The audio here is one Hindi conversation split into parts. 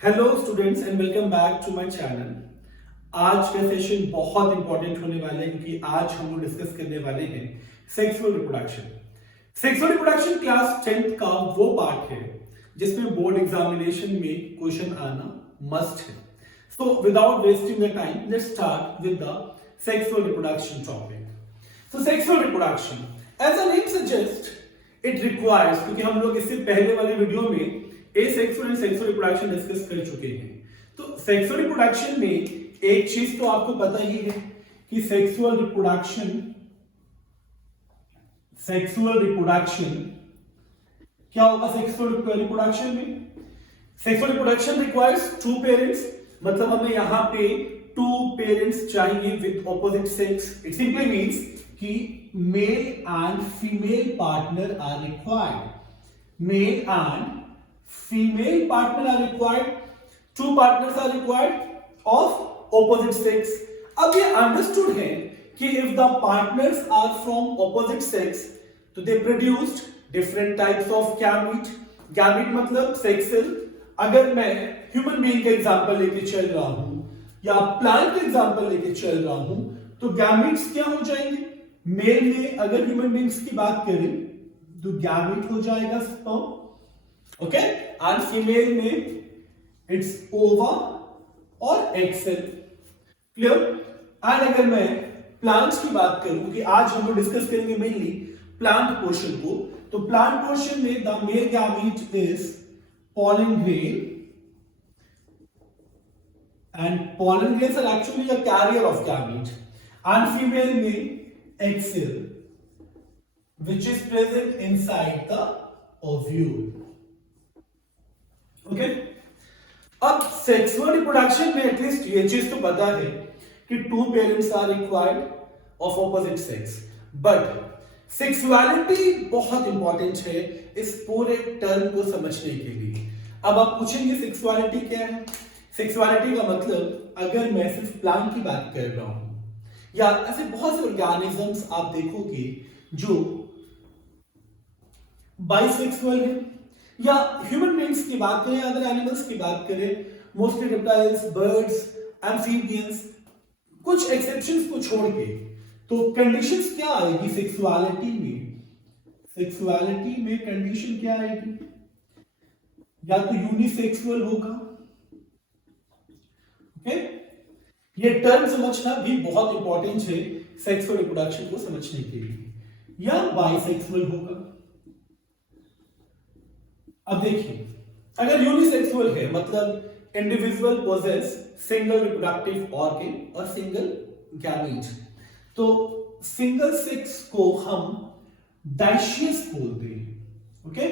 Hello students and welcome back to my channel. आज का सेशन बहुत इंपॉर्टेंट होने वाला है क्योंकि आज हम लोग डिस्कस करने वाले हैं sexual reproduction. Sexual reproduction class 10th का वो पार्ट है जिसमें बोर्ड एग्जामिनेशन में क्वेश्चन आना मस्ट है। So without wasting the time let's start with the sexual reproduction topic. So sexual reproduction as a name suggest it requires, क्योंकि हम लोग इससे पहले वाले वीडियो में asexual and sexual reproduction discuss कर चुके हैं। तो सेक्सुअल रिप्रोडक्शन में एक चीज तो आपको पता ही है कि सेक्सुअल रिप्रोडक्शन क्या होगा। सेक्सुअल रिप्रोडक्शन में sexual reproduction requires two parents, मतलब हमें यहां पे टू पेरेंट्स चाहिए with opposite sex. It simply means कि male and female partner are required. Male and female partner are required, two partners are required of opposite sex. अब ये understood है कि if the partners are from opposite sex तो they produced different types of gamete. Gamete मतलब sex cell। अगर मैं human being का एग्जांपल लेके चल रहा हूं या प्लांट का एग्जांपल लेके चल रहा हूं तो गैमेट्स क्या हो जाएंगे। मेल में अगर ह्यूमन बींग्स की बात करें तो गैमेट हो जाएगा स्पर्म, ओके, एंड फीमेल में इट्स ओवा और एग सेल। क्लियर। एंड अगर मैं प्लांट्स की बात करूं, क्योंकि आज हम लोग डिस्कस करेंगे मेनली प्लांट पोर्शन को, तो प्लांट पोर्शन में the male gamete is pollen grain and pollen grains are actually a carrier of gamete, and female में egg cell which is present inside the ovule. Okay अब सेक्सुअल रिप्रोडक्शन में एटलीस्ट ये चीज तो पता है कि two parents are required of opposite sex, but sexuality बहुत इंपॉर्टेंट है इस पूरे टर्म को समझने के लिए। अब आप पूछेंगे सेक्सुअलिटी क्या है। सेक्सुअलिटी का मतलब अगर मैं सिर्फ प्लांट की बात कर रहा हूं या ऐसे बहुत से ऑर्गेनिजम्स आप देखोगे जो बाइसेक्सुअल है, या ह्यूमन बींग्स की बात करें, अदर एनिमल्स की बात करें, मोस्टली रेप्टाइल्स, बर्ड्स, एम्फीबियंस, कुछ एक्सेप्शंस को छोड़ के, तो कंडीशंस क्या आएगी सेक्सुअलिटी में। सेक्सुअलिटी में कंडीशन क्या आएगी, या तो यूनिसेक्सुअल होगा, ओके, ये टर्म समझना भी बहुत इंपॉर्टेंट है सेक्सुअल रिप्रोडक्शन को समझने के लिए, या बाइसेक्सुअल होगा। अब देखिए अगर यूनिसेक्सुअल है मतलब individual possess single reproductive organ और सिंगल गैमेट, तो सिंगल सेक्स को हम डाइशियस बोलते हैं। ओके,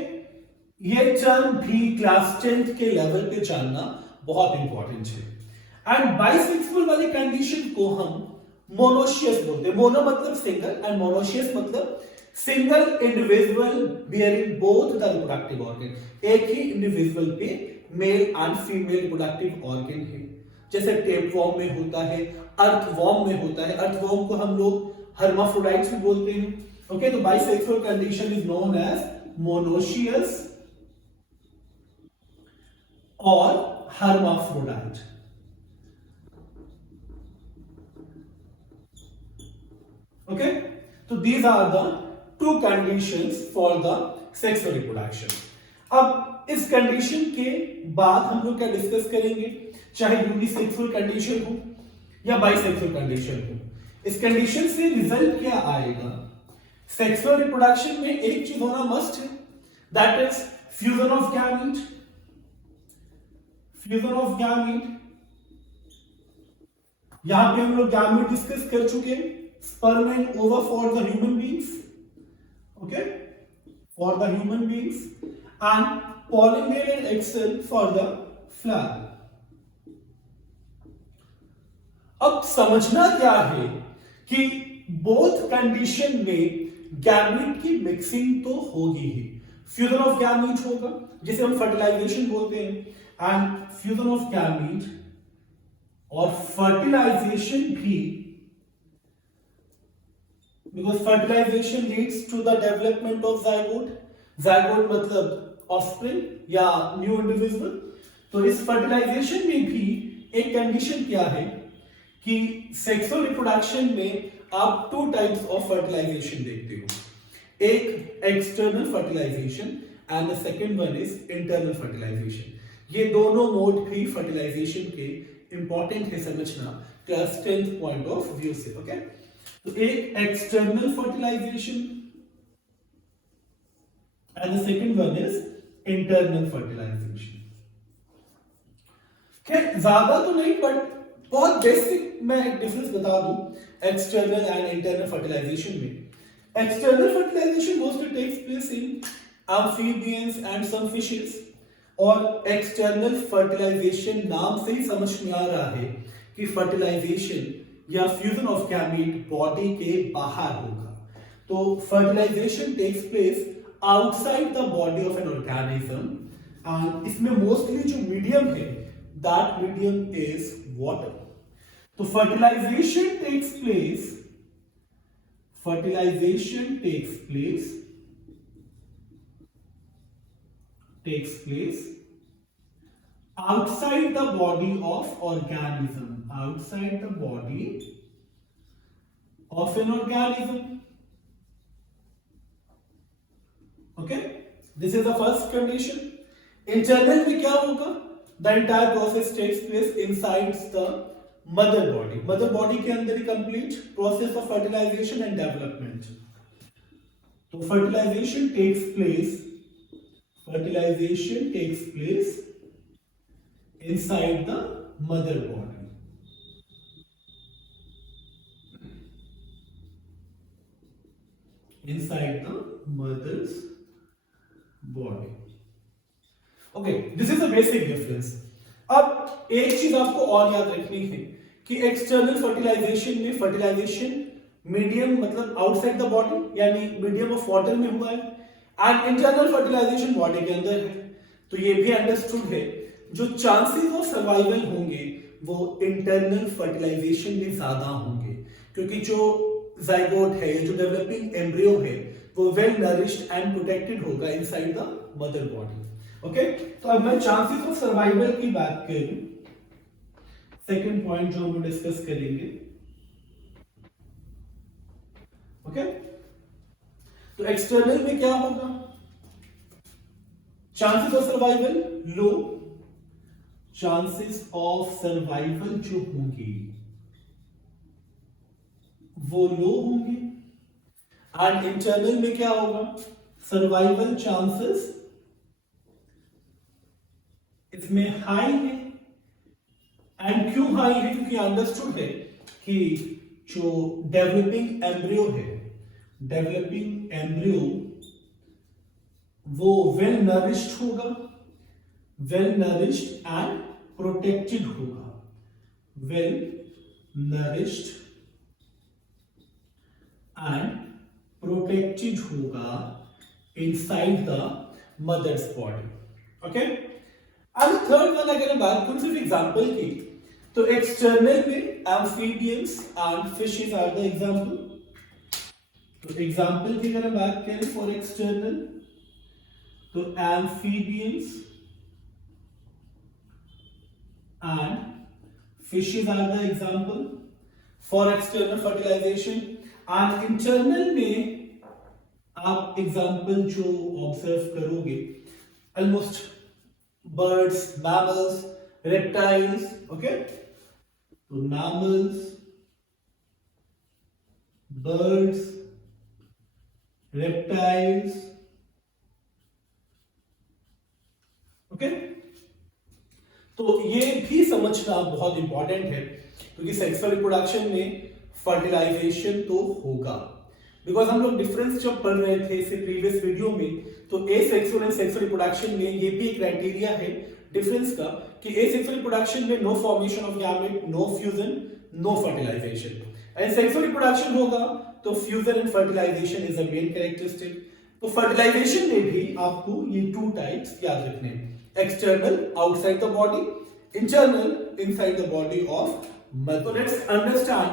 ये टर्म भी क्लास 10th के लेवल पे जानना बहुत इंपॉर्टेंट है। एंड बाइसेक्सुअल वाली कंडीशन को हम मोनोशियस बोलते हैं। मोनो मतलब सिंगल एंड मोनोशियस मतलब single individual bearing both the reproductive organ. एक ही इंडिविजुअल पे mail and female reproductive organ है, जैसे टेपवॉर्म में होता है, अर्थवॉर्म में होता है। अर्थवॉर्म को हम लोग हर्माफ्रोडाइट्स भी बोलते हैं। ओके, तो bisexual condition is known as monoecious और हर्माफ्रोडाइट। ओके, तो these are the two conditions for the sexual reproduction. अब इस कंडीशन के बाद हम लोग क्या डिस्कस करेंगे, चाहे यूनिसेक्सुअल कंडीशन हो या बाइसेक्सुअल कंडीशन हो, इस कंडीशन से रिजल्ट क्या आएगा। सेक्सुअल रिप्रोडक्शन में एक चीज होना मस्ट है, that is fusion of gamete. Fusion of gamete, यहां पे हम लोग गैमेट डिस्कस कर चुके हैं, sperm and ova for the human beings, okay, for the human beings, and pollen grain and egg cell for the flower. अब समझना क्या है कि बोथ कंडीशन में गैमेट की मिक्सिंग तो होगी ही। फ्यूजन ऑफ गैमेट होगा जिसे हम फर्टिलाइजेशन बोलते हैं, एंड फ्यूजन ऑफ गैमेट और फर्टिलाइजेशन भी, because fertilization leads to the development of zygote। zygote मतलब offspring या न्यू इंडिविजुअल। तो इस फर्टिलाइजेशन में भी एक कंडीशन क्या है कि सेक्सुअल रिप्रोडक्शन में आप टू टाइप्स ऑफ फर्टिलाइजेशन देखते हो, एक external fertilisation and the second one is internal fertilisation. ये दोनों मोड भी फर्टिलाइजेशन के इंपॉर्टेंट है समझना class 10th point of view से। ओके, तो एक external fertilisation and the second one is internal fertilisation. खैर ज्यादा तो नहीं बट बहुत बेसिक मैं एक डिफरेंस बता दूं एक्सटर्नल एंड इंटरनल फर्टिलाइजेशन में। External fertilisation mostly takes place in amphibians and some fishes, और एक्सटर्नल फर्टिलाइजेशन नाम से ही समझ में आ रहा है कि फर्टिलाइजेशन या फ्यूजन ऑफ गैमीट बॉडी के बाहर होगा। तो fertilisation takes place outside the body of an organism and इसमें मोस्टली जो मीडियम है दैट मीडियम इज वाटर। तो fertilisation takes place outside the body of organism, outside the body of an organism. Okay, this is the first condition. Internal में क्या होगा? The entire process takes place inside the mother body. Mother body के अंदर ही complete process of fertilization and development. तो fertilization takes place inside the mother body. Inside the mother's body. Okay, this is a basic difference. अब एक चीज आपको और याद रखनी है कि एक्सटर्नल फर्टिलाइजेशन में फर्टिलाइजेशन मीडियम मतलब आउटसाइड द बॉडी यानी मीडियम ऑफ वाटर में हुआ है एंड इंटरनल फर्टिलाइजेशन बॉडी के अंदर है। तो ये भी अंडरस्टूड है जो चांसेस ऑफ सर्वाइवल होंगे वो इंटरनल फर्टिलाइजेशन में ज्यादा होंगे क्योंकि जो जाइगोट है जो डेवलपिंग एम्ब्रियो है वो वेल नरिश्ड एंड प्रोटेक्टेड होगा inside the mother body. Okay, तो अब मैं चांसेस ऑफ सर्वाइवल की बात करूं, सेकंड पॉइंट जो हम डिस्कस करेंगे। ओके, तो एक्सटर्नल में क्या होगा? Chances of survival low, chances of survival जो होंगे वो लो होंगे एंड इंटरनल में क्या होगा? सर्वाइवल चांसेस इसमें हाई है एंड क्यों हाई है? क्योंकि अंडरस्टूड है कि जो डेवलपिंग एम्ब्रियो है डेवलपिंग एम्ब्रियो वो वेल नरिश्ड होगा, वेल नरिश्ड एंड प्रोटेक्टेड होगा, वेल नरिश्ड एंड प्रोटेक्टेड होगा inside the mother's body. Okay, अब थर्ड वन अगर मैं बात करूं सिर्फ एग्जांपल की तो एक्सटर्नल में amphibians and fishes are the example. तो एग्जांपल की अगर हम बात करें फॉर एक्सटर्नल तो amphibians and fishes are the example for external fertilisation and internal में आप एग्जांपल जो ऑब्जर्व करोगे almost birds, mammals, reptiles. Okay, तो मैमल्स, बर्ड्स, रेप्टाइल्स। ओके, तो ये भी समझना बहुत इंपॉर्टेंट है क्योंकि सेक्सुअल रिप्रोडक्शन में फर्टिलाइजेशन तो होगा बिकॉज हम लोग डिफरेंस जब पढ़ रहे थे इसे प्रीवियस वीडियो में तो एसेक्सुअल एंड सेक्सुअल रिप्रोडक्शन में ये भी एक क्राइटेरिया है डिफरेंस का कि एसेक्सुअल रिप्रोडक्शन में no formation of gamete, no fusion, no fertilisation and sexual reproduction होगा तो fusion and fertilisation is the main characteristic. तो फर्टिलाइजेशन में भी आपको ये टू टाइप्स याद रखने हैं, external outside the body, internal inside the body of mother. Let's understand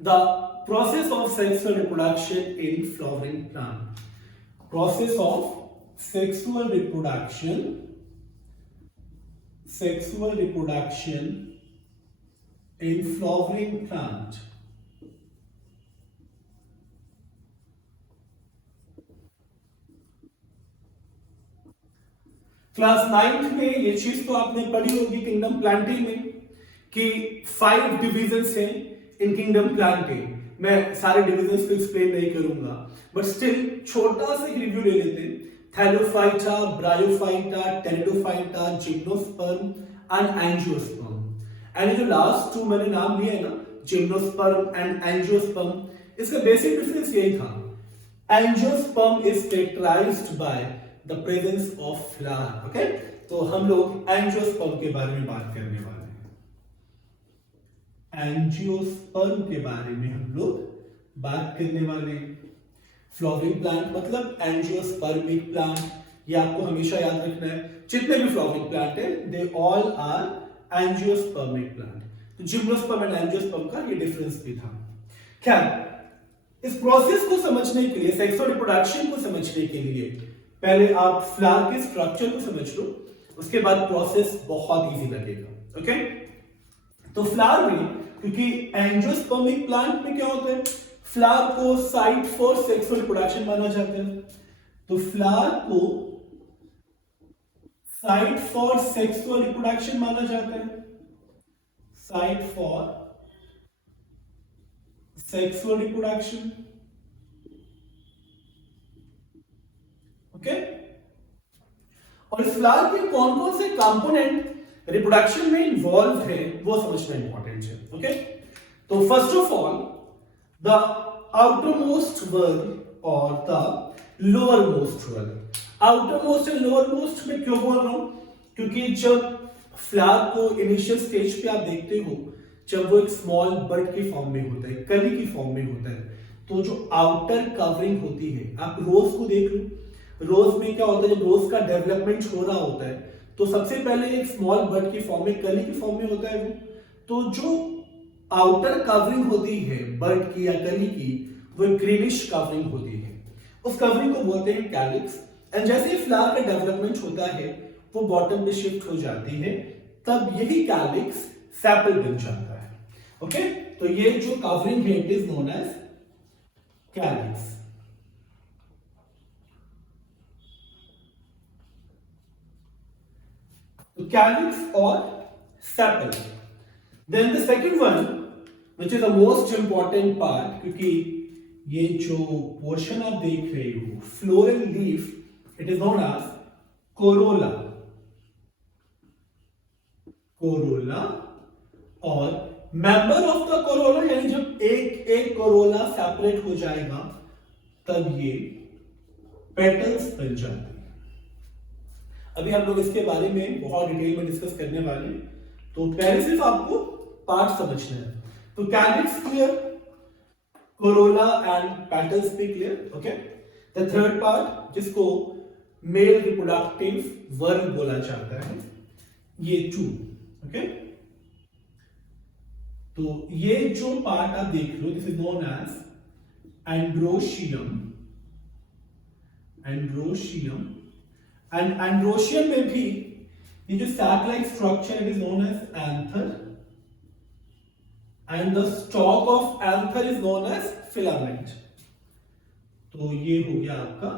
the process of sexual reproduction in flowering plant. Process of sexual reproduction sexual reproduction in flowering plant. Class 9th में ये चीज तो आपने पढ़ी होगी किंगडम प्लांटे में कि 5 डिविजन्स हैं इन किंगडम प्लांटे। मैं सारे डिविजन्स को एक्सप्लेन नहीं करूंगा, बट स्टिल छोटा सा रिव्यू ले लेते हैं। Thallophyta, bryophyta, pteridophyta, gymnosperm and angiosperm. And जो लास्ट 2 मैंने नाम लिए ना, जिम्नोस्पर्म एंड एंजियोस्पर्म, इसका बेसिक डिफरेंस यही था। Angiosperm is characterised by the presence of flower. Okay, तो हम लोग एंजियोस्पर्म के बारे में बात करने वाले हैं। एंजियोस्पर्म के बारे में हम लोग बात करने वाले हैं। फ्लावरिंग प्लांट मतलब एंजियोस्पर्मिक प्लांट, ये आपको हमेशा याद रखना है। जितने भी फ्लावरिंग प्लांट है they all are angiospermic plant. तो जिम्नोस्पर्म एंड एंजियोस्पर्म का ये डिफरेंस भी था। खैर, इस प्रोसेस को समझने के लिए, सेक्सुअल रिप्रोडक्शन को समझने के लिए पहले आप फ्लावर के स्ट्रक्चर को समझ लो, उसके बाद प्रोसेस बहुत इजी लगेगा। ओके, तो फ्लावर में, क्योंकि एंजियोस्पर्मिक प्लांट में क्या होता है, फ्लावर को साइट फॉर सेक्सुअल रिप्रोडक्शन माना जाता है। तो फ्लावर को साइट फॉर सेक्सुअल रिप्रोडक्शन माना जाता है, site for sexual reproduction. Okay, और इस फ्लावर के कौन कौन से कंपोनेंट रिप्रोडक्शन में इन्वॉल्व है वो समझना इंपॉर्टेंट है। ओके, तो first of all the outermost whorl और the lowermost whorl। outermost and lowermost में क्यों बोल रहा हूं, क्योंकि जब फ्लावर को इनिशियल स्टेज पे आप देखते हो, जब वो एक स्मॉल बड के फॉर्म में होता है, कली की फॉर्म में होता है, तो जो आउटर कवरिंग होती है, आप रोज को देख लो, रोज में क्या होता है, जब रोज का डेवलपमेंट हो रहा होता है तो सबसे पहले एक स्मॉल बड की फॉर्म में, कली की फॉर्म में होता है वो। तो जो आउटर कवरिंग होती है बर्ड की या कली की, वो ग्रीनिश कवरिंग होती है, उस कवरिंग को बोलते हैं कैलिक्स। एंड जैसे ही फ्लावर का डेवलपमेंट होता है वो बॉटम पे शिफ्ट हो जाती है, तब यही कैलिक्स सेपल बन जाता है। ओके, तो ये जो कवरिंग है it is known as calyx. तो कैलिक्स और sepal. Then the second one, which is the most important part, क्योंकि ये जो पोर्शन आप देख रहे हो, floral leaf, it is known as corolla. Corolla और मेंबर ऑफ द कोरोला, यानी जब एक एक कोरोला सेपरेट हो जाएगा तब ये पेटल्स बन जाते हैं। अभी हम लोग इसके बारे में बहुत डिटेल में डिस्कस करने वाले हैं, तो पहले सिर्फ आपको पार्ट समझना है। तो calyx clear, corolla and petals भी clear. Okay, the third part जिसको मेल रिप्रोडक्टिव वर्ल बोला जाता है, ये 2। ओके, तो ये जो पार्ट आप देख रहे हो this is known as androecium. Androecium and androecium में भी ये जो sac like structure it is known as anther, and the stalk of anther is known as filament. तो ये हो गया आपका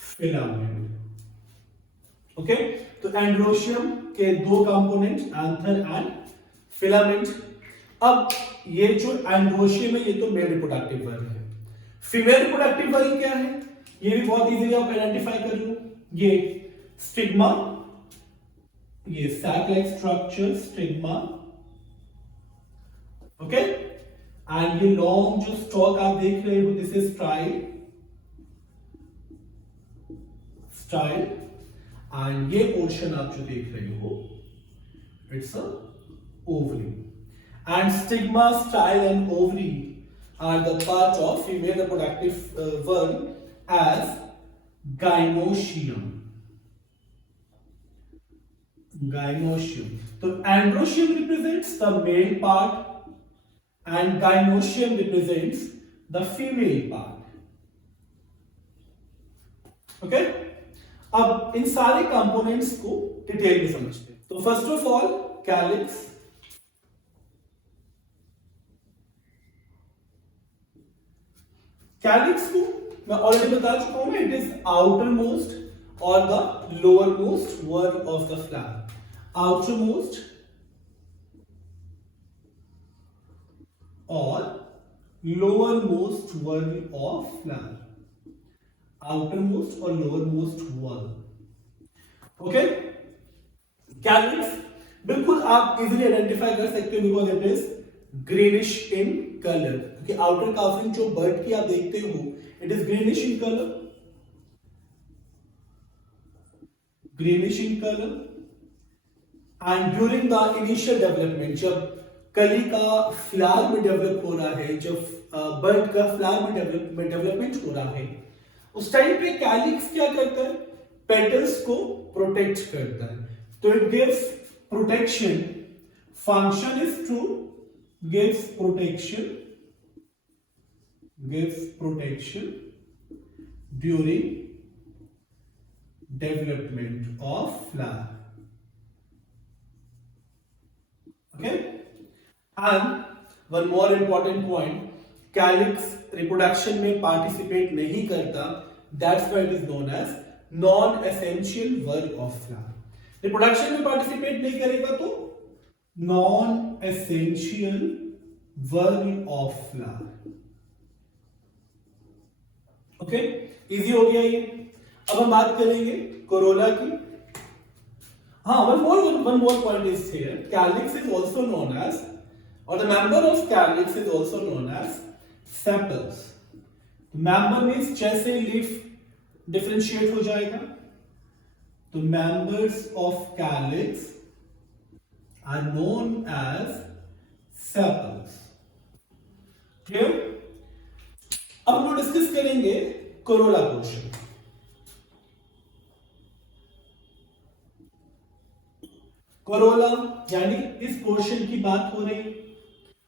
फिलामेंट। ओके, तो एंड्रोशियम के 2 कंपोनेंट एंथर एंड फिलामेंट। अब ये जो एंड्रोशियम है ये तो मेल रिप्रोडक्टिव वर्ल है। फीमेल रिप्रोडक्टिव वर्ल क्या है, ये भी बहुत इजीली आप आइडेंटिफाई कर लो। ये स्टिग्मा, ये sac like structure stigma. Okay, and ये लॉन्ग जो स्टॉक आप देख रहे हो this is style. Style and ये पोर्शन आप जो देख रहे हो it's a ovary, and stigma, style and ovary are the part of female reproductive world as gynoecium. Gynoecium. So androecium represents the male part and gynoecium represents the female part. Okay? अब इन सारे कंपोनेंट्स को डिटेल में समझते हैं। तो first of all calyx, calyx को मैं ऑलरेडी बता चुका हूं, इट इज आउटर मोस्ट और द लोअर मोस्ट वर्ग of the flower. Outer most और लोअर मोस्ट वर्ग ऑफ फ्लावर. आउटर मोस्ट और लोअर मोस्ट वर्ग. ओके, कैलिक्स बिल्कुल आप इजीली आइडेंटिफाई कर सकते हो because it is greenish in colour, क्योंकि आउटर कावरिंग जो बर्ड की आप देखते हो it is greenish in colour. Greenish in colour and during the initial development, जब कली का फ्लावर में डेवलप हो रहा है, जब बर्ड का फ्लावर में डेवलपमेंट हो रहा है, उस टाइम पे कैलिक्स क्या करता है, पेटल्स को प्रोटेक्ट करता है. तो it gives protection. Function is to gives protection during development of flower. Okay, and one more important point, calyx reproduction में participate नहीं करता, that's why it is known as non-essential work of flower. reproduction में participate नहीं करेगा तो non-essential work of flower. Okay, easy हो गया ये. अब हम बात करेंगे कोरोला की. हाँ, one more point is here. Calyx is also known as, or the member of calyx is also known as sepals. member means जैसे leaf differentiate हो जाएगा, तो members of calyx are known as sepals. Clear? अब हम डिस्कस करेंगे कोरोला पोर्शन. कोरोला यानी इस पोर्शन की बात हो रही.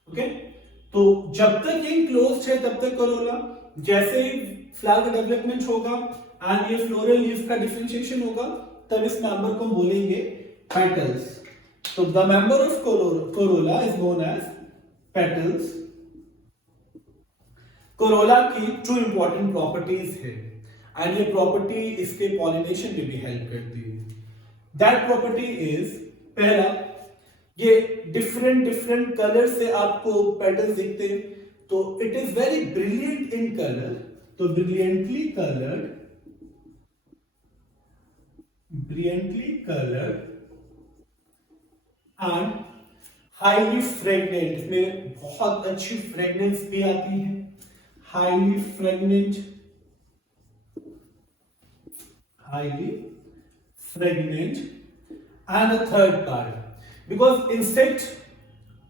ओके, तो जब तक ये क्लोज्ड है तब तक कोरोला. जैसे ही फ्लावर का डेवलपमेंट होगा एंड ये फ्लोरल लीफ का डिफरेंशिएशन होगा, तब इस मेंबर को हम बोलेंगे petals. So the member of corolla is known as petals. Corolla की two important properties है and ये property इसके pollination में भी help करती है. That property is, पहला, ये different color से आपको petals दिखते हैं, तो it is very brilliant in color. तो brilliantly colored and highly fragrant. इसमें बहुत अच्छी फ्रेगनेंस भी आती है. Highly fragrant and the third part, because insect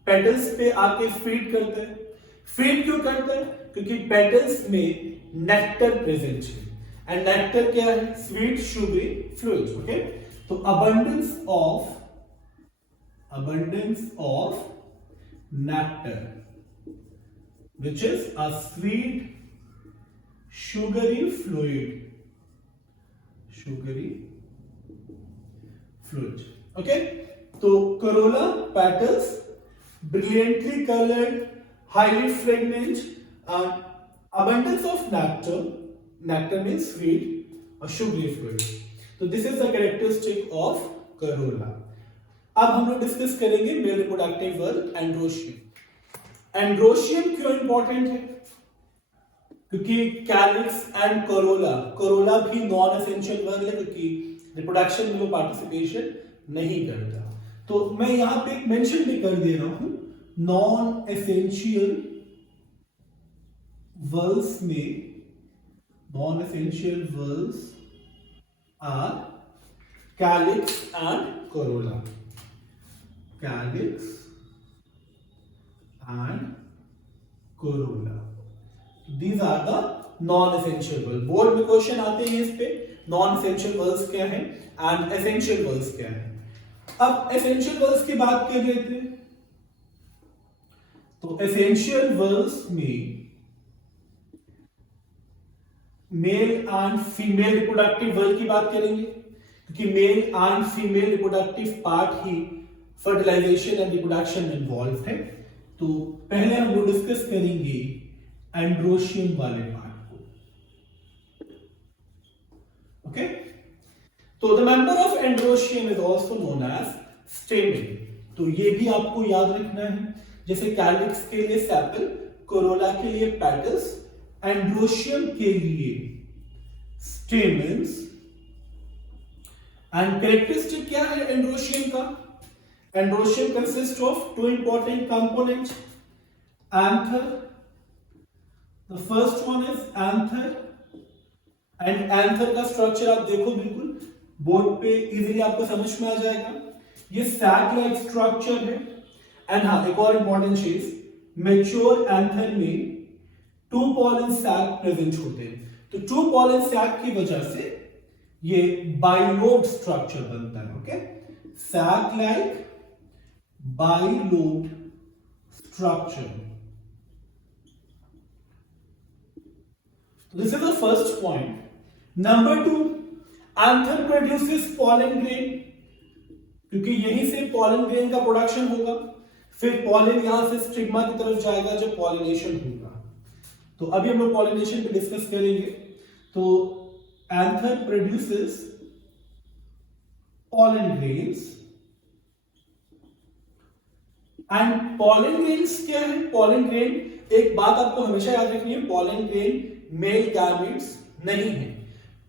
petals पे आके फीड करते हैं. फीड क्यों करते हैं? क्योंकि पेटल्स में नेक्टर प्रेजेंट है एंड नेक्टर क्या है? Sweet sugary fluid. ओके, तो abundance of nectar, which is a sweet sugary fluid. Okay, तो corolla petals brilliantly colored, highly fragrant, and abundance of nectar. Nectar means sweet or sugary fluid. So this is the characteristic of corolla. अब हम लोग डिस्कस करेंगे मेल रिप्रोडक्टिव वर्ग एंड्रोशियम. एंड्रोशियम क्यों इंपॉर्टेंट है? क्योंकि कैलिक्स एंड कोरोला भी नॉन एसेंशियल वर्ग है, क्योंकि रिप्रोडक्शन में वो पार्टिसिपेशन नहीं करता. तो मैं यहां पे एक मेंशन भी कर दे रहा हूं, non essential whorls are calyx and corolla. Calyx and corolla. These are the non-essential words. Board में क्वेश्चन आते हैं इस पे, non-essential words क्या है and essential words क्या है. अब essential words की बात कर लेते हैं. तो essential words में मेल एंड फीमेल रिप्रोडक्टिव वर्ग की बात करेंगे. क्योंकि male and female reproductive part ही फर्टिलाइजेशन एंड रिप्रोडक्शन में इन्वॉल्व है। तो पहले हम लोग डिस्कस करेंगे एंड्रोशियम वाले पार्ट को। ओके, तो the member of androecium is also known as stamen. तो ये भी आपको याद रखना है, जैसे कैलिक्स के लिए सेपल, कोरोला के लिए पेटल्स, एंड्रोशियम के लिए स्टेमेन्स। एंड कैरेक्टरिस्टिक क्या है एंड्रोशियम का? Androecium consist of two important components, anther, the first one is anther, and anther का स्ट्रक्चर आप देखो बिल्कुल बोर्ड पे इजीली आपको समझ में आ जाएगा। ये सैक लाइक स्ट्रक्चर है। एंड हाँ, एक और इंपॉर्टेंट चीज, मेच्योर एंथर में टू पॉलन सैक प्रेजेंट होते हैं। तो टू पॉलन सैक की वजह से ये बाइलोब स्ट्रक्चर बनता है। Okay, sac like bilobe structure. This is the first point. Number 2, anther produces pollen grain, क्योंकि यहीं से पॉलन ग्रेन का प्रोडक्शन होगा, फिर पॉलन यहां से स्टिग्मा की तरफ जाएगा जब पॉलिनेशन होगा। तो अभी हम लोग पॉलिनेशन पे डिस्कस करेंगे। तो anther produces pollen grains, and pollen grains क्या है? पॉलन ग्रेन, एक बात आपको हमेशा याद रखनी है, पॉलन ग्रेन मेल गैमेट्स नहीं है।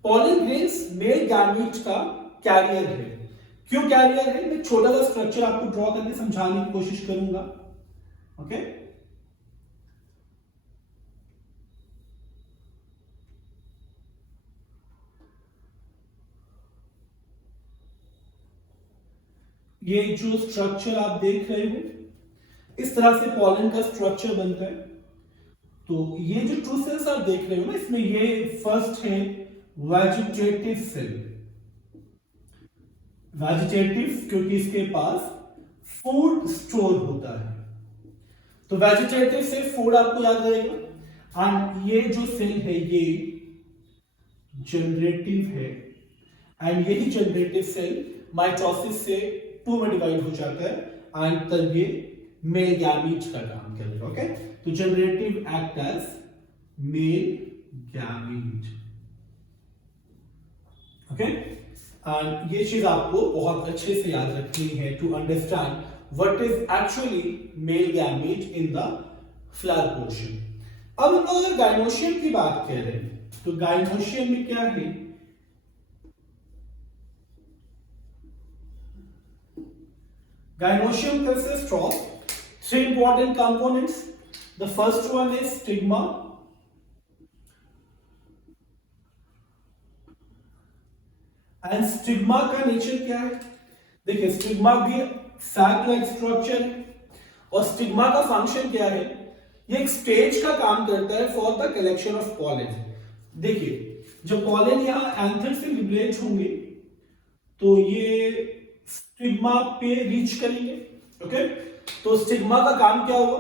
पॉलन ग्रेन्स मेल गैमेट का कैरियर है। क्यों कैरियर है? मैं छोटा सा स्ट्रक्चर आपको ड्रॉ करके समझाने की कोशिश करूंगा। ओके, ये जो स्ट्रक्चर आप देख रहे हो, इस तरह से पॉलन का स्ट्रक्चर बनता है। तो ये जो टू सेल्स आप देख रहे हो ना, इसमें ये फर्स्ट है वेजिटेटिव सेल। वेजिटेटिव क्योंकि इसके पास फूड स्टोर होता है। तो वेजिटेटिव से फूड आपको याद रहेगा। एंड ये जो सेल है ये जनरेटिव है, एंड यही जनरेटिव सेल माइटोसिस से 2 में डिवाइड हो जाता है एंड तब ये मेल गैमीट का काम करेगा। ओके, तो generative act as male gamete. Okay, and ये चीज आपको बहुत अच्छे से याद रखनी है to understand what is actually male gamete in the flower portion. अब हम लोग अगर गाइनोशियम की बात कर रहे हैं, तो गाइनोशियम में क्या है? Gynoecium consists of 3 important components. The first one is stigma, and stigma का नेचर क्या है? देखिए, स्टिग्मा भी सैक लाइक स्ट्रक्चर है, और स्टिग्मा का फंक्शन क्या है? ये एक स्टेज का काम करता है for the collection of pollen. देखिए, जब पॉलन यहाँ एंथर से लिबरेट होंगे तो ये स्टिग्मा पे रीच करेंगे। ओके, तो स्टिग्मा का काम क्या होगा?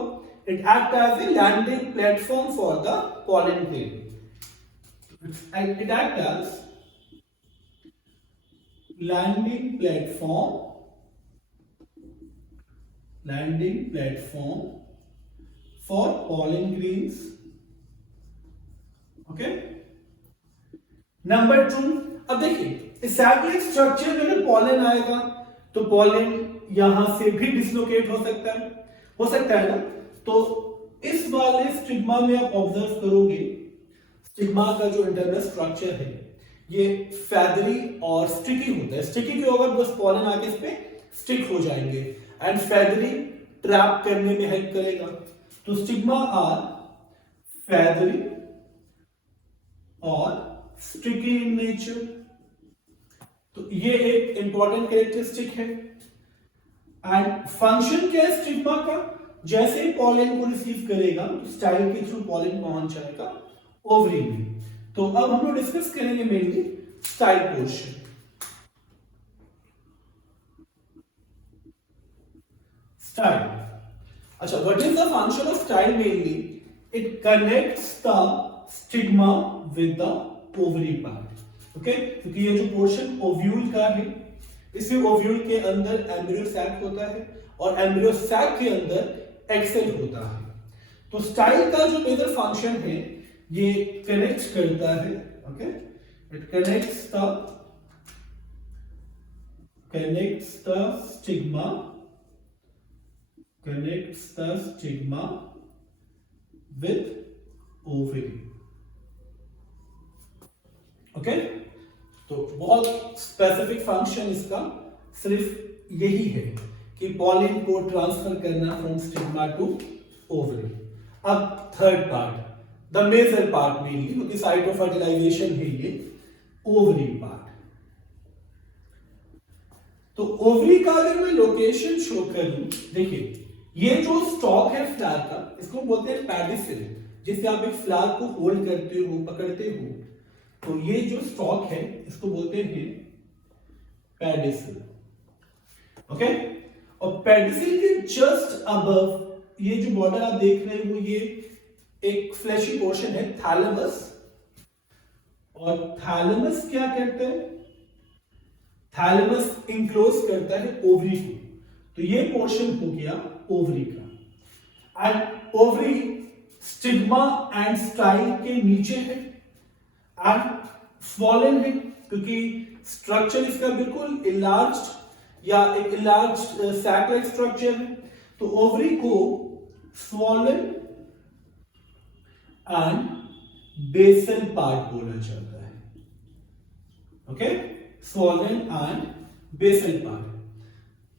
It act as a landing platform for the pollen grain. It act as landing platform for pollen grains. Okay, number 2, अब देखिए सैक स्ट्रक्चर में पॉलन आएगा तो पॉलन यहां से भी डिसलोकेट हो सकता है ना। तो इस वाले स्टिग्मा में आप ऑब्जर्व करोगे, स्टिग्मा का जो इंटरनल स्ट्रक्चर है ये फेदरी और स्टिकी होता है। स्टिकी क्यों होगा? बस पॉलन आके इस पे स्टिक हो जाएंगे, एंड फेदरी ट्रैप करने में हेल्प करेगा। तो स्टिग्मा आर फेदरी और स्टिकी इन नेचर। तो ये एक इंपॉर्टेंट कैरेक्टरिस्टिक है। एंड फंक्शन क्या है स्टिग्मा का? जैसे ही पॉलन को रिसीव करेगा तो स्टाइल के थ्रू पॉलन पहुंच जाएगा ओवरी में। तो अब हम लोग डिस्कस करेंगे मेनली स्टाइल पोर्शन। स्टाइल, अच्छा, what is the function of style? Mainly it connects the stigma with the ovary part. Okay, क्योंकि ये जो पोर्शन ओव्यूल का है, इसी ओव्यूल के अंदर एम्ब्रियो सैक होता है और एम्ब्रियो सैक के अंदर एग सेल होता है। तो स्टाइल का जो मेजर फंक्शन है ये कनेक्ट करता है, okay, it connects the stigma with ovary, okay. तो बहुत स्पेसिफिक फंक्शन इसका सिर्फ यही है कि पॉलिन को ट्रांसफर करना फ्रॉम स्टिग्मा टू ओवरी। अब third part, the major part mainly, क्योंकि साइट ऑफ फर्टिलाइजेशन है ये ओवरी पार्ट। तो ओवरी का अगर मैं लोकेशन शो करूं, देखिए ये जो स्टॉक है फ्लावर का, इसको बोलते हैं पैडिसिल, जिससे आप एक फ्लावर को होल्ड करते हो, पकड़ते हो, तो ये जो स्टॉक है इसको बोलते हैं पैडिसिल, ओके। और पैडिसिल के जस्ट अबव ये जो बॉर्डर आप देख रहे हो, ये एक फ्लैशी पोर्शन है थैलेमस, और थैलेमस क्या करते हैं, थैलेमस इंक्लोज करता है ओवरी को, तो ये पोर्शन हो गया ओवरी का। And ovary stigma and style के नीचे है एंड स्वॉलन है, क्योंकि स्ट्रक्चर इसका बिल्कुल इलार्ज्ड या एक इलार्ज्ड सैक लाइक स्ट्रक्चर है। तो ओवरी को स्वॉलन एंड बेसल पार्ट बोला जाता है, okay, swollen and basal part.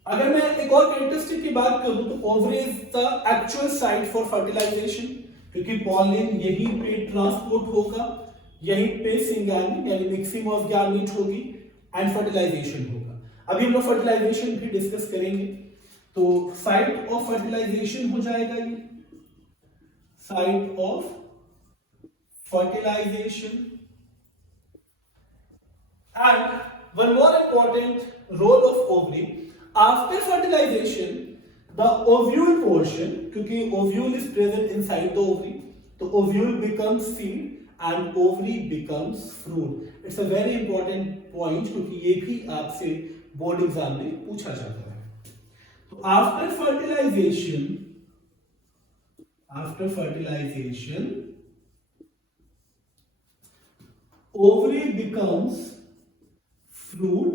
अगर मैं एक और कैरेक्टरिस्टिक की बात करूं तो ovary is the actual site for fertilisation, क्योंकि पॉलिन यहीं पे ट्रांसपोर्ट होगा, यहीं पे सिंगैमी यानी मिक्सिंग ऑफ गैमीट होगी एंड फर्टिलाइजेशन होगा। अभी हम लोग फर्टिलाइजेशन भी डिस्कस करेंगे। तो साइट ऑफ फर्टिलाइजेशन हो जाएगा ये, site of fertilisation. And one more important role of ovary, after fertilisation the ovule portion, क्योंकि ovule is present inside the ovary, तो ovule becomes seed and ovary becomes fruit. It's a very important point, क्योंकि ये भी आपसे बोर्ड एग्जाम में पूछा जाता है। तो after fertilization ovary becomes fruit,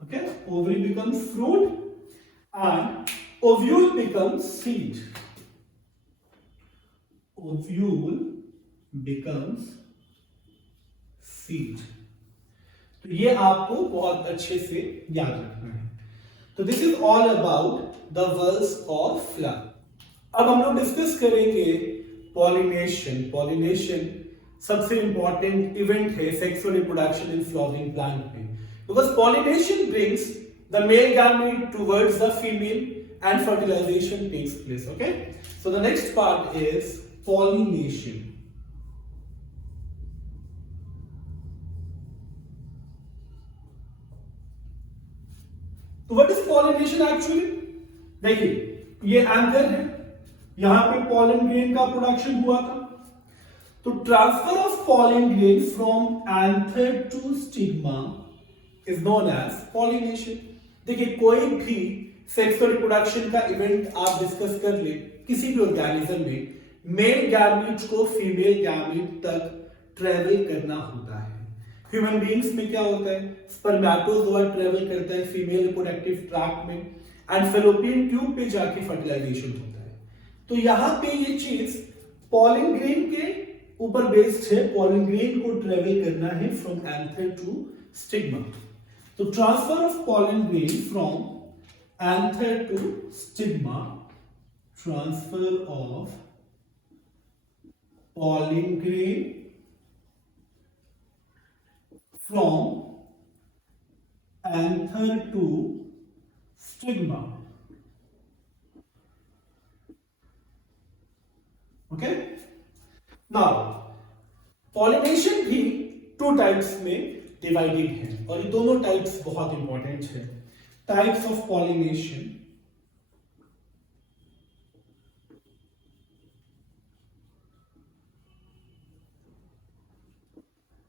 okay, ovary becomes fruit and ovule becomes seed, ovule becomes seed। तो ये आपको बहुत अच्छे से याद रखना है। तो this is all about the whorls of flower. अब हम लोग डिस्कस करेंगे पॉलिनेशन। पॉलिनेशन सबसे इंपॉर्टेंट इवेंट है sexual reproduction in flowering plant में, because pollination brings the male gamete towards the female and fertilisation takes place, okay. So the next part is pollination. तो व्हाट इज पॉलिनेशन एक्चुअली? देखिए ये एंकर है, यहां पे पॉलन ग्रेन का प्रोडक्शन हुआ था। तो transfer of pollen grain from anther to stigma is known as pollination. देखिए कोई भी सेक्सुअल रिप्रोडक्शन का इवेंट आप डिस्कस कर ले किसी भी ऑर्गेनिज्म में, मेल गैमीट को फीमेल गैमीट तक ट्रेवल करना होता है। ह्यूमन बीइंग्स में क्या होता है, स्पर्मेटोजोआ ट्रेवल करता है फीमेल रिप्रोडक्टिव ट्रैक्ट में एंड फैलोपियन ट्यूब पे जाके फर्टिलाइजेशन होता है। तो यहां पे ये चीज पॉलन ग्रेन के ऊपर बेस्ड है, पॉलन ग्रेन को ट्रेवल करना है फ्रॉम एंथर टू स्टिग्मा। तो transfer of pollen grain from anther to stigma, transfer of pollen grain from anther to stigma, okay। now pollination भी टू टाइप्स में डिवाइडेड है और ये दोनों टाइप्स बहुत इंपॉर्टेंट है। टाइप्स ऑफ पॉलिनेशन,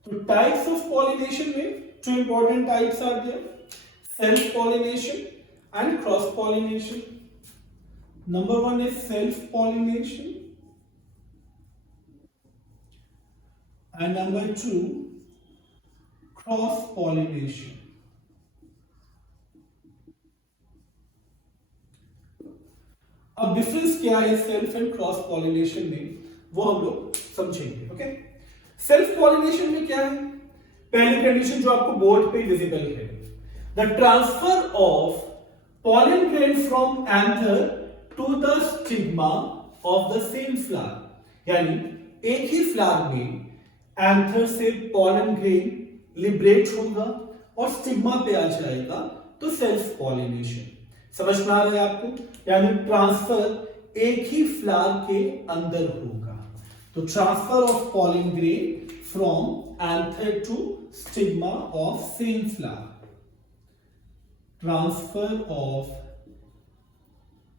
तो टाइप्स ऑफ पॉलिनेशन में two important types are there, self pollination and cross pollination. Number one is self pollination and number two cross pollination. अब डिफरेंस क्या है सेल्फ एंड क्रॉस पॉलिनेशन में वो हम लोग समझेंगे. ओके, सेल्फ पॉलिनेशन में क्या है, पहली कंडीशन जो आपको बोर्ड पे विजिबल है, the transfer of pollen grain from anther to the stigma of the same flower. यानी एक ही फ्लावर में एंथर से पॉलन ग्रेन लिबरेट होगा और स्टिग्मा पे आ जाएगा, तो सेल्फ पॉलिनेशन. समझ में आ रहा है आपको, यानी ट्रांसफर एक ही फ्लावर के अंदर होगा. तो transfer of pollen grain from anther to stigma of same flower. Transfer of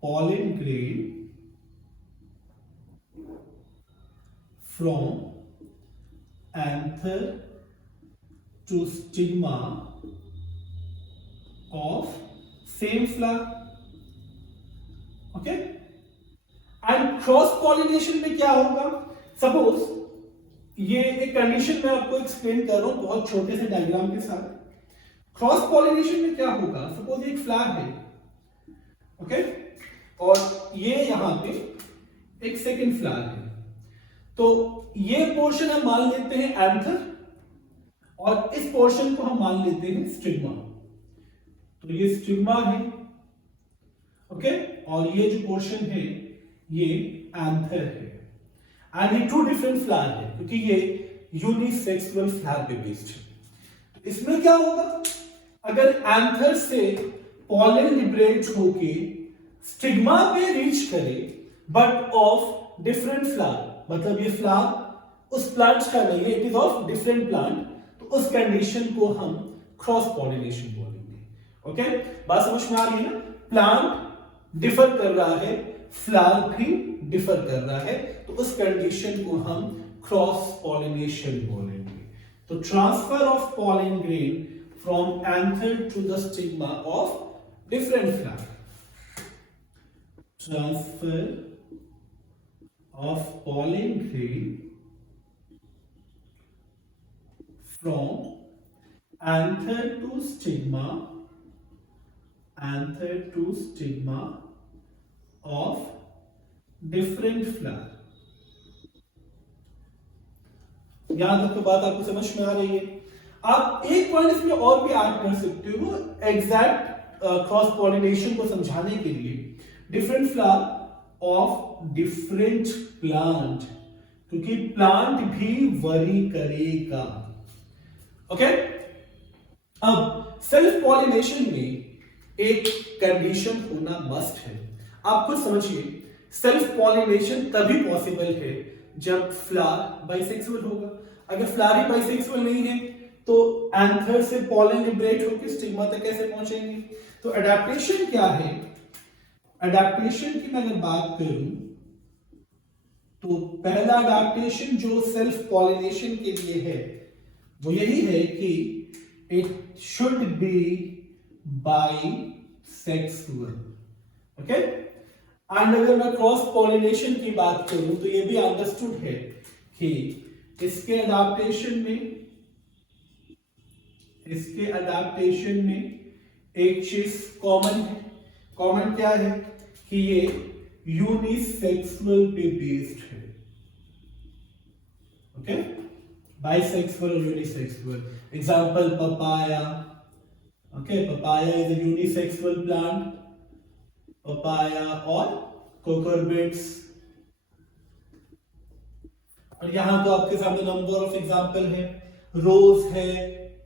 pollen grain from anther to stigma of same flower. Okay, and cross pollination में क्या होगा, सपोज ये एक कंडीशन मैं आपको एक्सप्लेन कर रहा हूं बहुत छोटे से डायग्राम के साथ. क्रॉस पॉलिनेशन में क्या होगा, सपोज एक फ्लावर है, ओके, और ये यहां पे एक सेकंड फ्लावर है. तो ये पोर्शन हम मान लेते हैं एंथर और इस पोर्शन को हम मान लेते हैं स्टिग्मा. तो ये स्टिग्मा है, ओके, और ये जो पोर्शन है ये एंथर है. एंड ये टू डिफरेंट फ्लावर है क्योंकि ये यूनिसेक्सुअल फ्लावर पे बेस्ड है. तो इसमें क्या होगा, अगर एंथर से पॉलन लिबरेट होके स्टिग्मा पे रीच करे बट ऑफ डिफरेंट फ्लावर, मतलब ये फ्लावर उस प्लांट का नहीं है, it is of different plant, तो उस कंडीशन को हम क्रॉस पॉलिनेशन बोलेंगे. ओके, बात समझ में आ रही है ना, प्लांट डिफर कर रहा है, फ्लावर भी डिफर कर रहा है, तो उस कंडीशन को हम क्रॉस पॉलिनेशन बोलेंगे. तो transfer of pollen grain from anther to the stigma of different flower. Transfer of pollen grain from anther to stigma of different flower. यहां तक तो बात आपको समझ में आ रही है. आप एक पॉइंट इसमें और भी ऐड कर सकते हो एग्जैक्ट क्रॉस पॉलिनेशन को समझाने के लिए. Different flower of different plant, क्योंकि प्लांट भी वरी करेगा. ओके, अब सेल्फ पॉलिनेशन में एक कंडीशन होना मस्ट है. आप खुद समझिए, सेल्फ पॉलिनेशन तभी पॉसिबल है जब फ्लावर बाइसेक्सुअल होगा. अगर फ्लावर ही बाइसेक्सुअल नहीं है तो एंथर से पॉलन लिबरेट होकर स्टिग्मा तक कैसे पहुंचेंगे. तो अडैप्टेशन क्या है, अडैप्टेशन की मैं अगर बात करूं तो पहला अडैप्टेशन जो सेल्फ पॉलिनेशन के लिए है वो यही है कि it should be bisexual. Okay, and अगर मैं क्रॉस पॉलिनेशन की बात करूं तो ये भी अंडरस्टूड है कि इसके अडैप्टेशन में एक चीज कॉमन है. कॉमन क्या है कि ये यूनिसेक्सुअल पे बेस्ड है. ओके, बाइसेक्सुअल और unisexual. Example papaya. Okay, papaya is a unisexual plant. Papaya और कोकोरबिट्स. और यहां तो आपके सामने नंबर ऑफ एग्जांपल है. रोज है,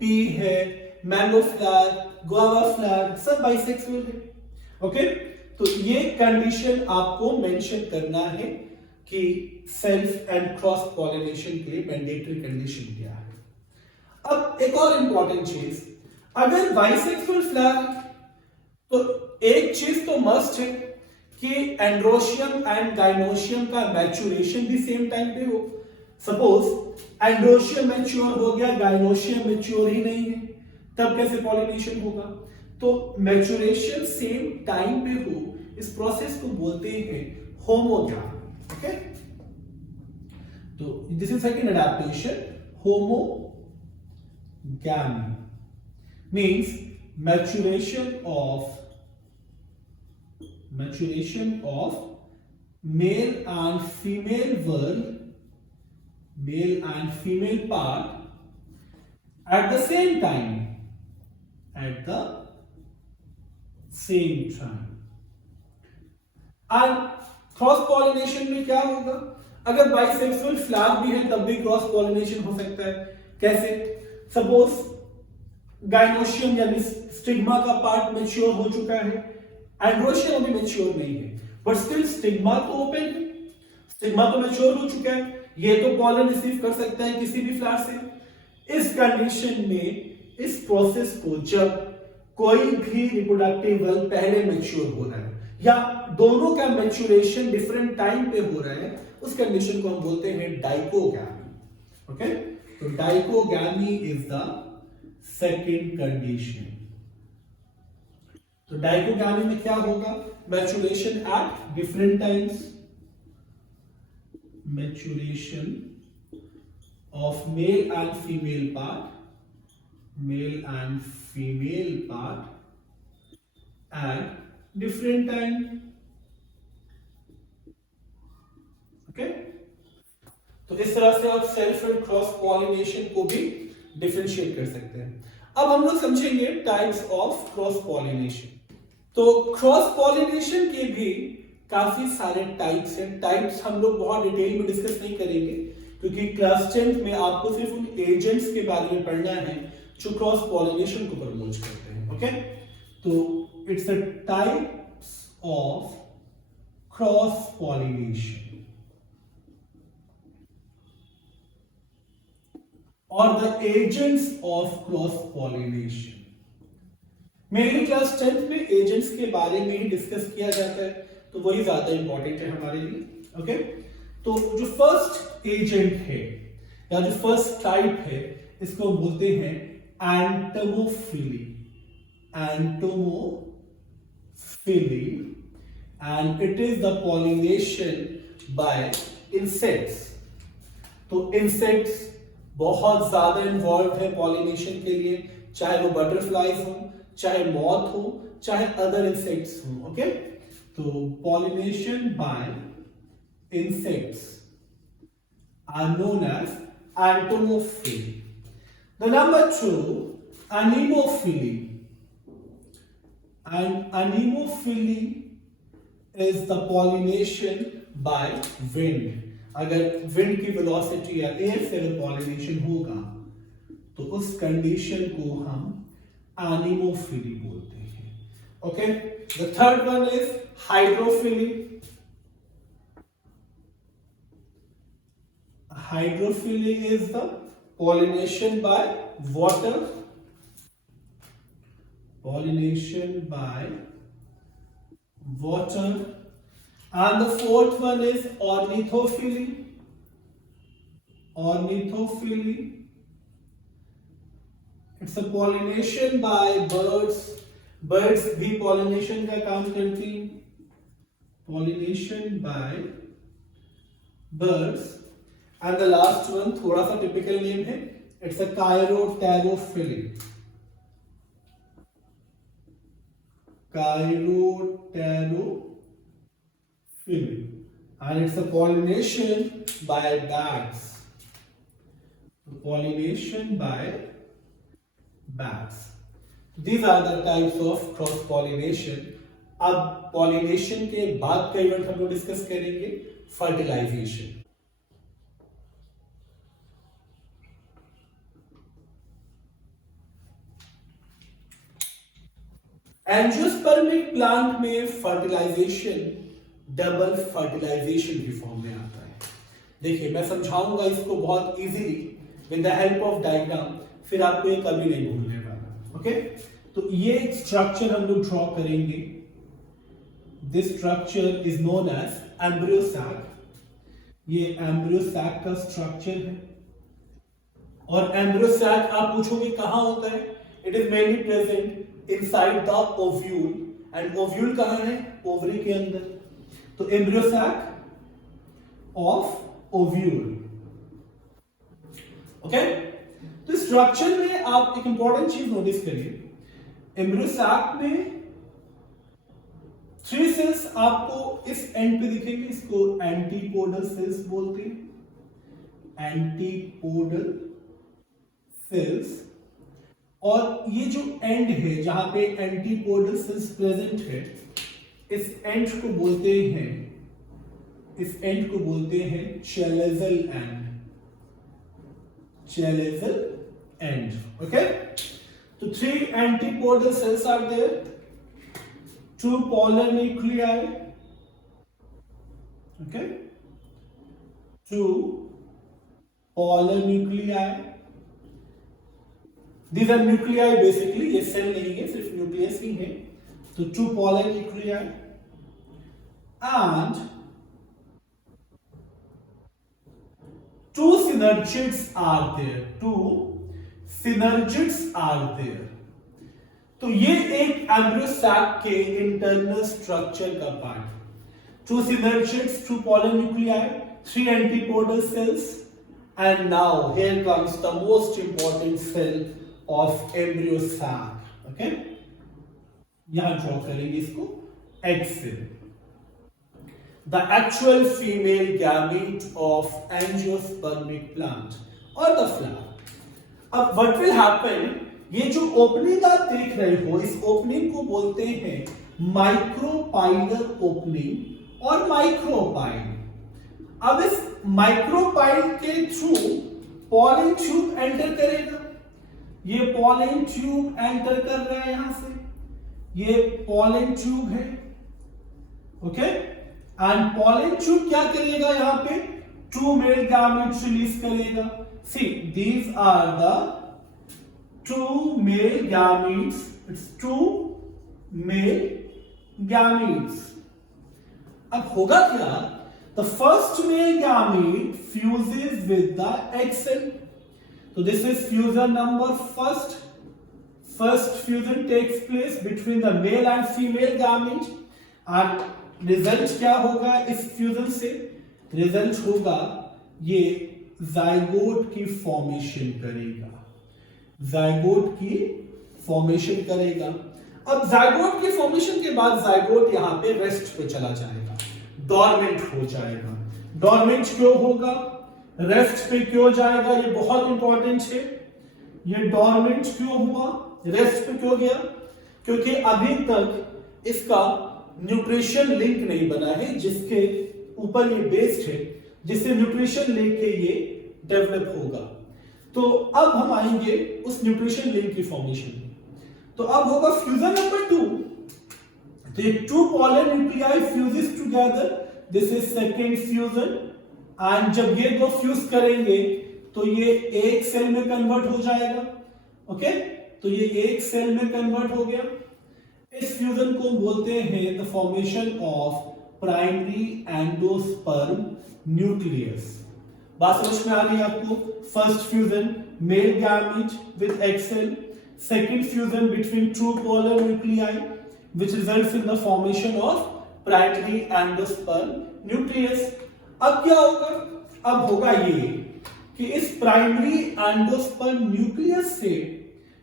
पी है, मैंगो फ्लावर, गुआवा फ्लावर, सब बाइसेक्सुअल है. ओके, तो ये कंडीशन आपको मेंशन करना है कि सेल्फ एंड क्रॉस पॉलिनेशन के लिए मैंडेटरी कंडीशन क्या है. अब एक और इंपॉर्टेंट चीज, अगर बाइसेक्सुअल फ्लावर तो एक चीज तो मस्ट है कि एंड्रोशियम एंड गाइनोशियम का मैचुरेशन भी सेम टाइम पे हो. सपोज एंड्रोशियम मैच्योर हो गया, गाइनोशियम मैच्योर ही नहीं है, तब कैसे पॉलिनेशन होगा? तो मैच्योरेशन सेम टाइम पे हो, इस प्रोसेस को बोलते हैं होमोगैमी। ओके, तो this is second adaptation, homogamy means maturation of male and female world, male and female part at the same time, and cross pollination में क्या होगा? अगर बाइसेक्सुअल फ्लावर भी है तब भी क्रॉस पॉलिनेशन हो सकता है। कैसे? सपोज गाइनोशियम यानी स्टिग्मा का पार्ट मैच्योर हो चुका है, एंड्रोशियम अभी मैच्योर नहीं है, बट स्टिल स्टिग्मा तो ओपन है, स्टिग्मा तो मैच्योर हो चुका है, ये तो पॉलन रिसीव कर सकता है किसी भी फ्लावर से। इस कंडीशन में इस प्रोसेस को जब कोई भी रिप्रोडक्टिव वेल पहले मैच्योर हो रहा है या दोनों का मैच्योरेशन डिफरेंट टाइम पे हो रहा है, उस कंडीशन को हम बोलते हैं डाइकोगैमी। ओके, तो dichogamy is the second condition. तो डाइकोगैमी में क्या होगा? Maturation at different times, maturation of male and female part, mail and female part at different time. Okay, तो इस तरह से आप सेल्फ एंड क्रॉस पॉलिनेशन को भी डिफरेंशिएट कर सकते हैं। अब हम लोग समझेंगे टाइप्स ऑफ क्रॉस पॉलिनेशन। तो क्रॉस पॉलिनेशन के भी काफी सारे टाइप्स हैं। टाइप्स हम लोग बहुत डिटेल में डिस्कस नहीं करेंगे क्योंकि क्लास 10th में आपको सिर्फ उन एजेंट्स के बारे में पढ़ना है जो क्रॉस पॉलिनेशन को प्रमोट करते हैं। ओके, तो it's the types of cross pollination और the agents of cross pollination. Mainly class 10th में एजेंट्स के बारे में ही डिस्कस किया जाता है, तो वही ज्यादा इंपॉर्टेंट है हमारे लिए। ओके, तो जो फर्स्ट एजेंट है या जो फर्स्ट टाइप है, इसको बोलते हैं entomophily. Entomophily, and it is the pollination by insects. तो इंसेक्ट्स बहुत ज्यादा इन्वॉल्व है पॉलिनेशन के लिए, चाहे वो बटरफ्लाईज हो, चाहे मॉथ हो, चाहे अदर इंसेक्ट्स हो। ओके, तो pollination by insects are known as entomophily. The number 2, anemophily. And anemophily is the pollination by wind. अगर विंड की वेलोसिटी या एयर से अगर पॉलिनेशन होगा तो उस कंडीशन को हम एनीमोफिली बोलते हैं। Okay, the third one is hydrophily. Hydrophily is the pollination by water, pollination by water, and the fourth one is ornithophily. Ornithophily, it's a pollination by birds. Birds भी pollination का काम करती हैं। Pollination by birds, and the last one थोड़ा सा typical name है, it's a chiropterophily. Chiropterophily, and it's a pollination by bats. Pollination by bats. These are the types of cross pollination. अब pollination के बाद का इवेंट हम लोग डिस्कस करेंगे फर्टिलाइजेशन। एंजियोस्पर्मिक प्लांट में फर्टिलाइजेशन डबल फर्टिलाइजेशन की फॉर्म में आता है। देखिए मैं समझाऊंगा इसको बहुत easily with the help of diagram, फिर आपको ये कभी नहीं भूलने वाला। ओके, तो ये स्ट्रक्चर हम लोग ड्रॉ करेंगे। This structure is known as embryo sac. ये एम्ब्रियो सैक का स्ट्रक्चर है। और एम्ब्रियो सैक आप पूछोगे कहां होता है? It is mainly present inside the ovule, and ovule कहां है? ओवरी के अंदर। तो embryo sac of ovule. Okay, तो स्ट्रक्चर में आप एक इंपॉर्टेंट चीज नोटिस करिए, एम्ब्रियो सैक में 3 सेल्स आपको इस एंड पे दिखेंगे, इसको एंटीपोडल सेल्स बोलते हैं, एंटीपोडल सेल्स। और ये जो एंड है जहां पे एंटीपोडल सेल्स प्रेजेंट है, इस एंड को बोलते हैं, इस एंड को बोलते हैं chalazal and, chalazial end. Okay, so 3 antipodal cells are there, 2 polar nuclei, okay, 2 polar nuclei. These are nuclei basically, ये सेल नहीं है, सिर्फ न्यूक्लियस ही है। तो 2 polar nuclei and 2 synergids are there, 2 synergids are there। तो ये एक एम्ब्रियो सैक के इंटरनल स्ट्रक्चर का part. 2 synergids, 2 polar nuclei, 3 antipodal cells, and now here comes the most important cell of embryo sac। okay, यहां ड्रॉ करेंगे इसको, egg cell, the actual female gamete of angiospermic plant or the flower। अब what will happen, ये जो ओपनिंग आप देख रहे हो, इस ओपनिंग को बोलते हैं माइक्रोपाइलर ओपनिंग और माइक्रोपाइल। अब इस माइक्रोपाइल के थ्रू पॉलन ट्यूब एंटर करेगा। ये पॉलन ट्यूब एंटर कर रहा है, यहां से ये पॉलन ट्यूब है। ओके, एंड पॉलन ट्यूब क्या करेगा, यहां पे 2 मेल गैमेट्स रिलीज करेगा। See, these are the 2 male gametes, it's 2 male gametes. अब होगा क्या, the first male gamete fuses with the egg cell। तो this is fusion number first. First fusion takes place between the male and female gamete, and result क्या होगा इस फ्यूजन से? रिजल्ट होगा ये जाइगोट की फॉर्मेशन करेगा, जाइगोट की फॉर्मेशन करेगा। अब जाइगोट की फॉर्मेशन के बाद जाइगोट यहां पे रेस्ट पे चला जाएगा, डॉर्मेंट हो जाएगा। डॉर्मेंट क्यों होगा, रेस्ट पे क्यों जाएगा, ये बहुत इंपॉर्टेंट है। ये डॉर्मेंट क्यों हुआ, रेस्ट पे क्यों गया? क्योंकि अभी तक इसका न्यूट्रिशन लिंक नहीं बना है, जिसके ऊपर ये बेस्ड है, जिससे न्यूट्रिशन लिंक के ये डेवलप होगा। तो अब हम आएंगे उस न्यूट्रिशन लिंक की फॉर्मेशन। तो अब होगा फ्यूजन नंबर 2। तो ये 2 polar nuclei fuses together, this is second fusion. And जब ये दो फ्यूज करेंगे तो ये एक सेल में कन्वर्ट हो जाएगा। ओके, तो ये एक सेल में कन्वर्ट हो गया। इस फ्यूजन को बोलते हैं the formation of primary endosperm nucleus. बात समझ में आ रही है आपको? First fusion male gamete with egg cell, second fusion between 2 polar nuclei which results in the formation of primary endosperm nucleus। अब क्या होगा, अब होगा ये कि इस प्राइमरी एंडोस्पर्म न्यूक्लियस से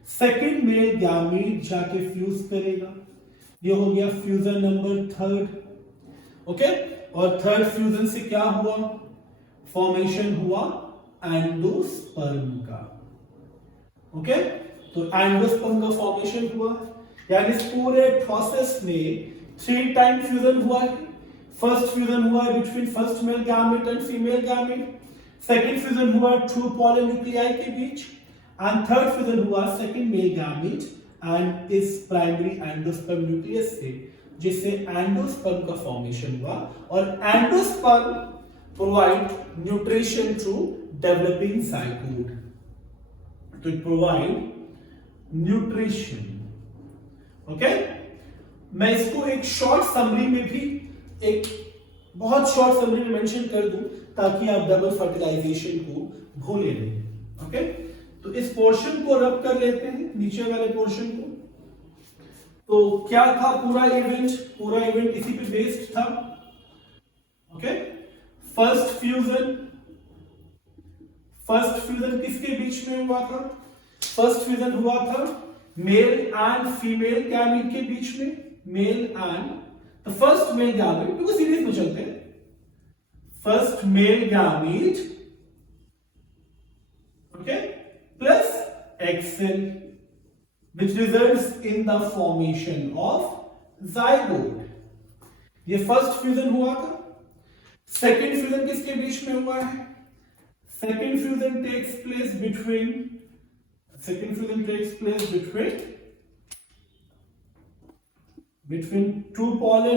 सेकेंड मेल गैमेट जाके फ्यूज करेगा। ये हो गया फ्यूजन नंबर 3। ओके, और थर्ड फ्यूजन से क्या हुआ, फॉर्मेशन हुआ एंडोस्पर्म का। ओके, तो एंडोस्पर्म का फॉर्मेशन हुआ, यानी इस पूरे प्रोसेस में 3 टाइम फ्यूजन हुआ है। फर्स्ट फ्यूजन हुआ है between first male gamete and female gamete, second fusion हुआ 2 polar nuclei के बीच, एंड थर्ड फ्यूजन हुआ सेकेंड मेल गैमेट एंड इस प्राइमरी एंडोस्पर्म न्यूक्लियस से, जिससे एंडोस्पर्म का फॉर्मेशन हुआ। और endosperm provide nutrition to developing zygote. तो इट प्रोवाइड न्यूट्रिशन। ओके, मैं इसको एक शॉर्ट समरी में भी एक बहुत शॉर्ट समरी में मेंशन कर दूं ताकि आप डबल फर्टिलाइजेशन को भूले नहीं। ओके, तो इस पोर्शन को रब कर लेते हैं, नीचे वाले पोर्शन को। तो क्या था पूरा इवेंट इसी पे बेस्ड था। ओके, फर्स्ट फ्यूजन किसके बीच में हुआ था? फर्स्ट फ्यूजन हुआ था मेल एंड फीमेल गैमीट के बीच में, male and the first male gamete, बिल्कुल सीरीज में चलते हैं। First male gamete, okay, plus egg cell which results in the formation of zygote। ये फर्स्ट फ्यूजन हुआ था। सेकेंड फ्यूजन किसके बीच में हुआ है? Second fusion takes place between two polar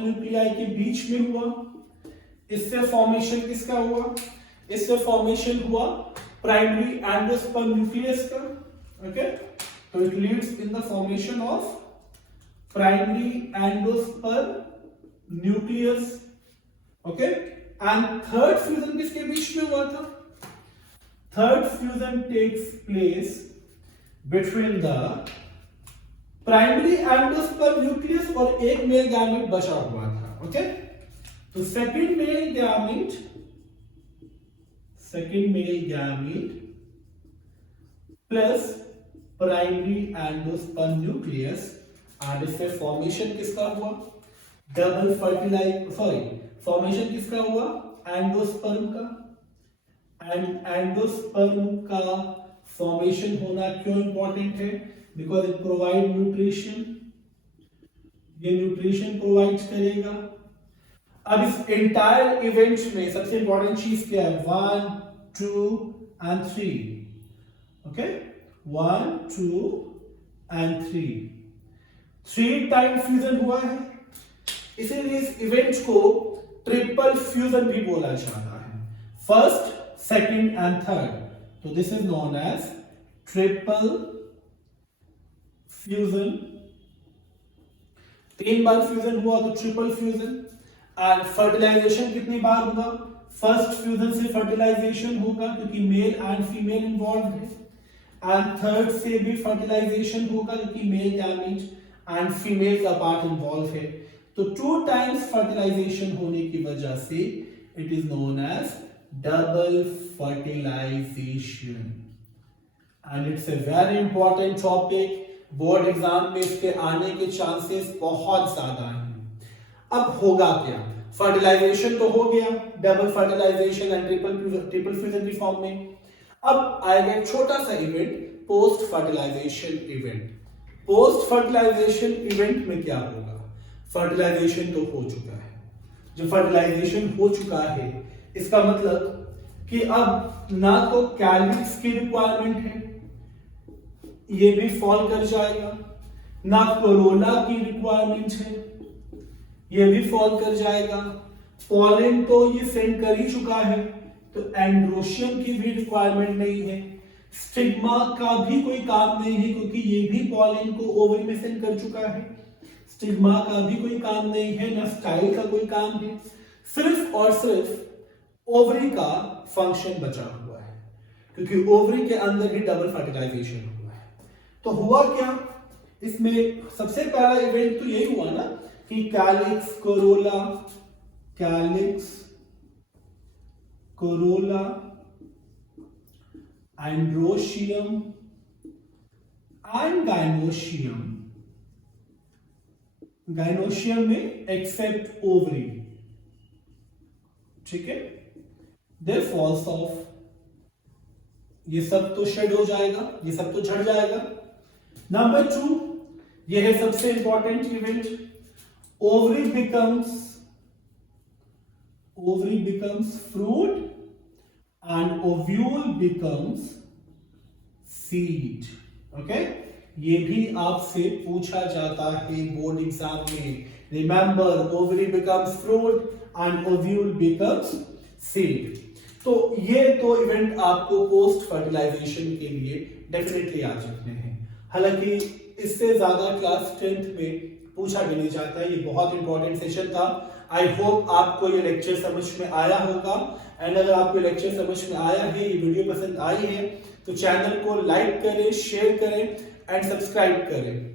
nuclei के बीच में हुआ। इससे फॉर्मेशन किसका हुआ? इससे फॉर्मेशन हुआ प्राइमरी एंडोस्पर्म न्यूक्लियस का। ओके, तो it leads in the formation of primary endosperm nucleus. Okay, and third fusion किसके बीच में हुआ था? Third fusion takes place between the primary endosperm nucleus और एक मेल गैमेट बचा हुआ था। ओके, तो second male gamete plus primary endosperm nucleus, and इससे फॉर्मेशन किसका हुआ? फॉर्मेशन किसका हुआ? एंडोस्पर्म का। एंड एंडोस्पर्म का फॉर्मेशन होना क्यों इंपॉर्टेंट है? बिकॉज इट प्रोवाइड न्यूट्रिशन, ये न्यूट्रिशन प्रोवाइड करेगा। अब इस एंटायर इवेंट में सबसे इंपॉर्टेंट चीज क्या है? 1, 2 and 3। Okay, 1, 2 and 3, 3 time fusion हुआ है, इसीलिए इस इवेंट को ट्रिपल फ्यूजन भी बोला जाता है। फर्स्ट, सेकंड एंड थर्ड, तो this is known as triple fusion. 3 बार फ्यूजन हुआ तो ट्रिपल फ्यूजन। एंड फर्टिलाइजेशन कितनी बार होगा? फर्स्ट फ्यूजन से फर्टिलाइजेशन होगा क्योंकि मेल एंड फीमेल इन्वॉल्व है, एंड थर्ड से भी फर्टिलाइजेशन होगा क्योंकि मेल गैमेट एंड फीमेल का पार्ट इन्वॉल्व है। तो 2 टाइम्स फर्टिलाइजेशन होने की वजह से it is known as double fertilization, and it's a very important topic. Board exam में इसके आने के चांसेस बहुत ज्यादा हैं। अब होगा क्या? फर्टिलाइजेशन तो हो गया, double fertilization and triple fusion की फॉर्म में। अब आएगा एक छोटा सा event, post fertilization event. Post fertilization event में क्या होगा? फर्टिलाइजेशन तो हो चुका है। जो फर्टिलाइजेशन हो चुका है इसका मतलब कि अब ना तो कैलिक्स की रिक्वायरमेंट है, ये भी फॉल कर जाएगा, ना कोरोला की रिक्वायरमेंट है, ये भी फॉल कर जाएगा। पॉलन तो ये सेंड कर ही चुका है, तो एंड्रोशियम की भी रिक्वायरमेंट नहीं है। स्टिग्मा का भी कोई काम नहीं है क्योंकि ये भी पॉलन को ओवरी में सेंड कर चुका है। स्टिग्मा का भी कोई काम नहीं है, ना स्टाइल का कोई काम है। सिर्फ और सिर्फ ओवरी का फंक्शन बचा हुआ है क्योंकि ओवरी के अंदर ही डबल फर्टिलाइजेशन हुआ है। तो हुआ क्या इसमें? सबसे पहला इवेंट तो यही हुआ ना कि calyx, Corolla, androecium and gynoecium में एक्सेप्ट ओवरी, ठीक है, दे फॉल्स ऑफ। ये सब तो शेड हो जाएगा, ये सब तो झड़ जाएगा। नंबर 2, ये है सबसे important event, ovary becomes fruit and ovule becomes seed। Okay, ये भी आपसे पूछा जाता है बोर्ड एग्जाम में। Remember, ovary becomes fruit and ovule becomes seed। तो ये दो इवेंट आपको पोस्ट फर्टिलाइजेशन के लिए डेफिनेटली याद रखने हैं। हालांकि इससे ज्यादा क्लास 10th में पूछा भी नहीं जाता है। ये बहुत इंपॉर्टेंट सेशन था। आई होप आपको ये लेक्चर समझ में आया होगा, एंड अगर आपको लेक्चर समझ में आया है, ये वीडियो पसंद आई है, तो चैनल को लाइक करें, शेयर करें एंड सब्सक्राइब करें।